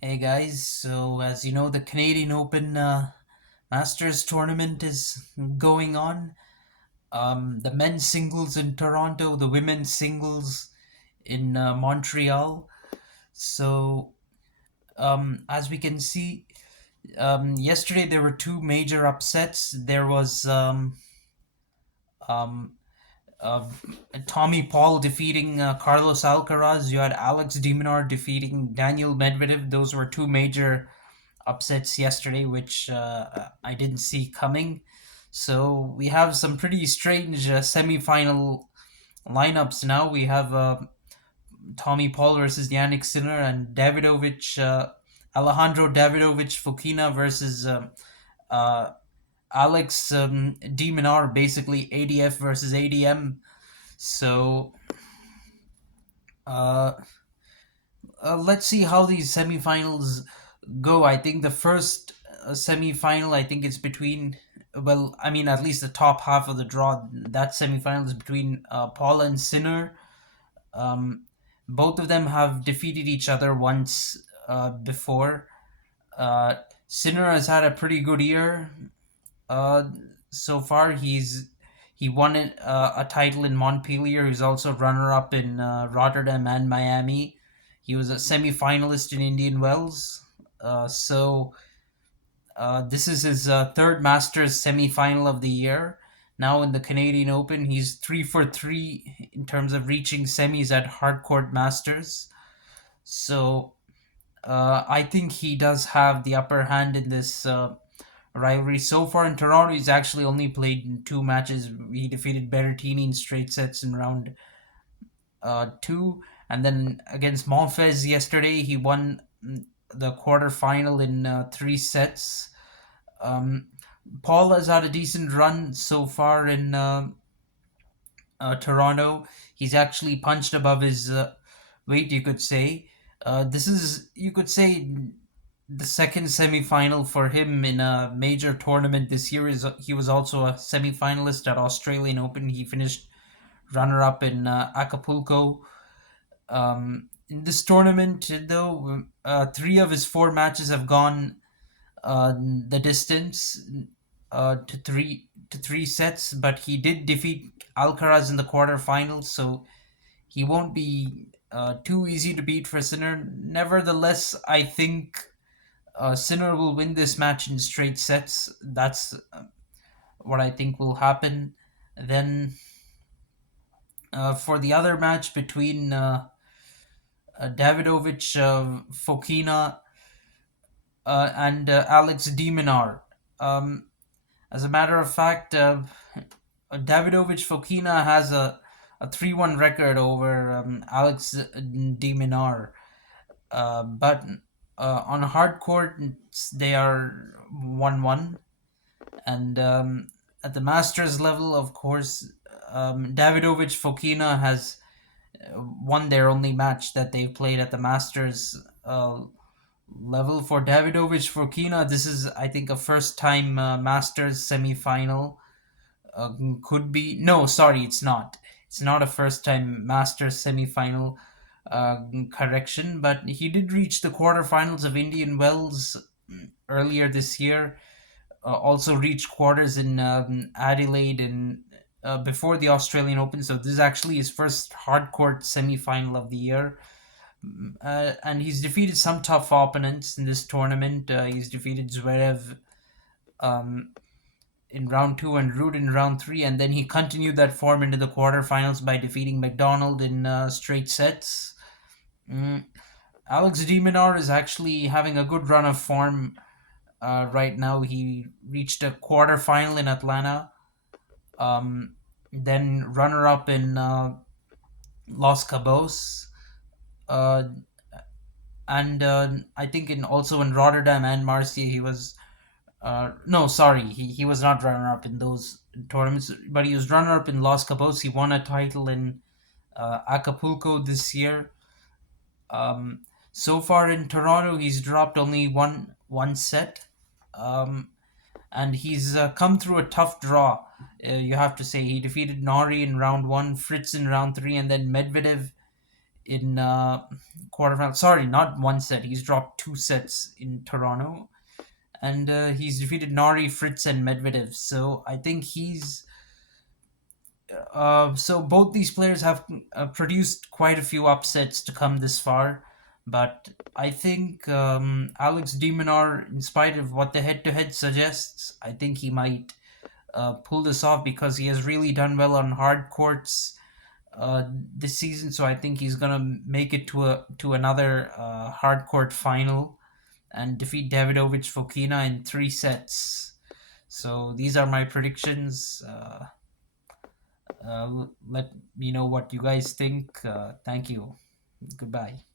Hey guys, so as you know, the Canadian Open Masters tournament is going on. The men's singles in Toronto, the women's singles in Montreal. So, as we can see, yesterday there were two major upsets. There was um, uh, Tommy Paul defeating Carlos Alcaraz. You had Alex de Minaur defeating Daniel Medvedev. Those were two major upsets yesterday, which I didn't see coming. So we have some pretty strange semi-final lineups now. We have Tommy Paul versus Yannick Sinner and Alejandro Davidovich Fokina versus uh, Alex de Minaur, basically ADF versus ADM. So uh, let's see how these semifinals go. I think the first semifinal, I think it's between, well, I mean, at least the top half of the draw, that semifinal is between Paul and Sinner. Um, Both of them have defeated each other once before. Uh, Sinner has had a pretty good year uh, so far. He won a title in Montpellier. He's also runner up in Rotterdam and Miami. He was a semi finalist in Indian Wells. This is his third Masters semi final of the year. Now in the Canadian Open, he's 3 for 3 in terms of reaching semis at Hardcourt Masters. So I think he does have the upper hand in this rivalry. So far in Toronto, he's actually only played in two matches. He defeated Berrettini in straight sets in round two, and then against Monfez yesterday, he won the quarterfinal in three sets. Um, Paul has had a decent run so far in Toronto. He's actually punched above his weight, you could say. This is, you could say, the second semi-final for him in a major tournament this year. Is He was also a semi-finalist at Australian Open. He finished runner-up in Acapulco. In this tournament, though, three of his four matches have gone the distance to three sets, but he did defeat Alcaraz in the quarterfinals, so he won't be too easy to beat for Sinner. Nevertheless, I think Sinner will win this match in straight sets. That's what I think will happen. Then for the other match between Davidovich Fokina and Alex de Minaur. Um, as a matter of fact, Davidovich Fokina has a 3-1 record over Alex de Minaur. But on hard court, they are 1-1. And at the Masters level, of course, Davidovich Fokina has won their only match that they've played at the Masters level. For Davidovich Fokina, this is, I think, a first time Masters semi final. Could be. No, sorry, it's not. It's not a first time Masters semi final. Correction, but he did reach the quarterfinals of Indian Wells earlier this year. Also reached quarters in Adelaide and before the Australian Open. So this is actually his first hardcourt semi-final of the year. And he's defeated some tough opponents in this tournament. He's defeated Zverev um, in round two and Ruud in round three, and then he continued that form into the quarterfinals by defeating McDonald in straight sets. Mm. Alex de Minaur is actually having a good run of form right now. He reached a quarterfinal in Atlanta, um, then runner up in Los Cabos, uh, and I think in also in Rotterdam and Marseille he was. No, sorry, he was not runner up in those tournaments, but he was runner up in Los Cabos. He won a title in Acapulco this year. So far in Toronto, he's dropped only one set. Um, and he's come through a tough draw. You have to say he defeated Nori in round one, Fritz in round three, and then Medvedev in quarterfinal. Sorry, not one set. He's dropped two sets in Toronto, and he's defeated Nori, Fritz, and Medvedev. So I think he's so both these players have produced quite a few upsets to come this far. But I think Alex de Minaur, in spite of what the head-to-head suggests, I think he might pull this off because he has really done well on hard courts this season. So I think he's gonna make it to another hard court final and defeat Davidovich Fokina in three sets. So these are my predictions. Let me know what you guys think. Thank you. Goodbye.